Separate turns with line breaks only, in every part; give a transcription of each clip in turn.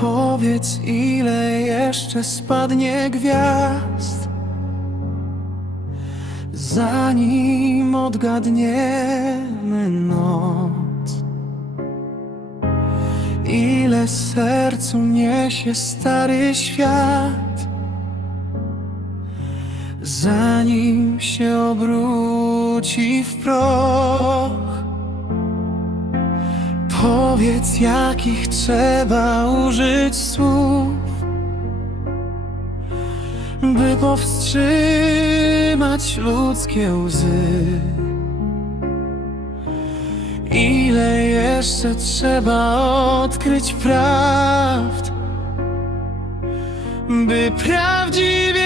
Powiedz, ile jeszcze spadnie gwiazd, zanim odgadniemy noc. Ile sercu niesie stary świat, zanim się obróci w proch. Powiedz, jakich trzeba użyć słów, by powstrzymać ludzkie łzy. Ile jeszcze trzeba odkryć prawd, by prawdziwie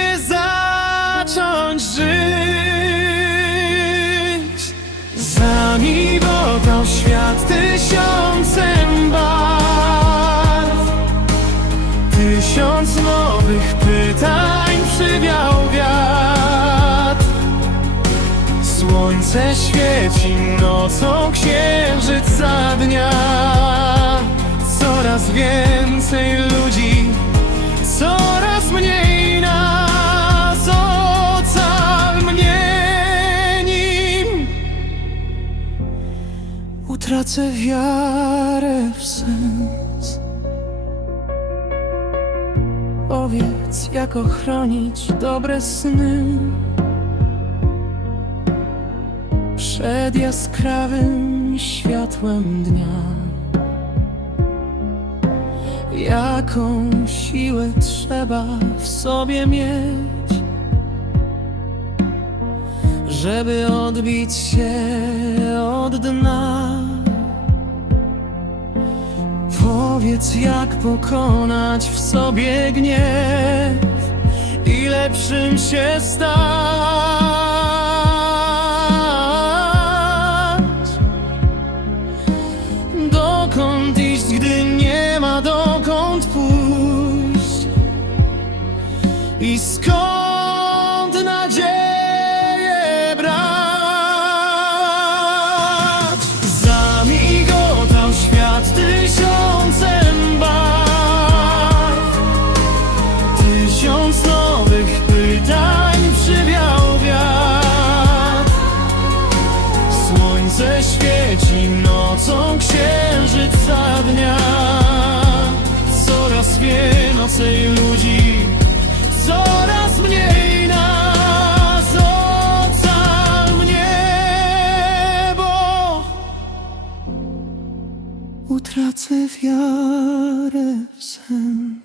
Słońce świeci nocą, księżyc za dnia Coraz więcej ludzi, coraz mniej nas. Ocal mnie nim. Utracę wiarę w sens. Powiedz, jak ochronić dobre sny Przed jaskrawym światłem dnia Jaką siłę trzeba w sobie mieć Żeby odbić się od dna Powiedz, jak pokonać w sobie gniew i lepszym się stać. Dokąd iść, gdy nie ma dokąd pójść? I skąd utracę wiarę w sen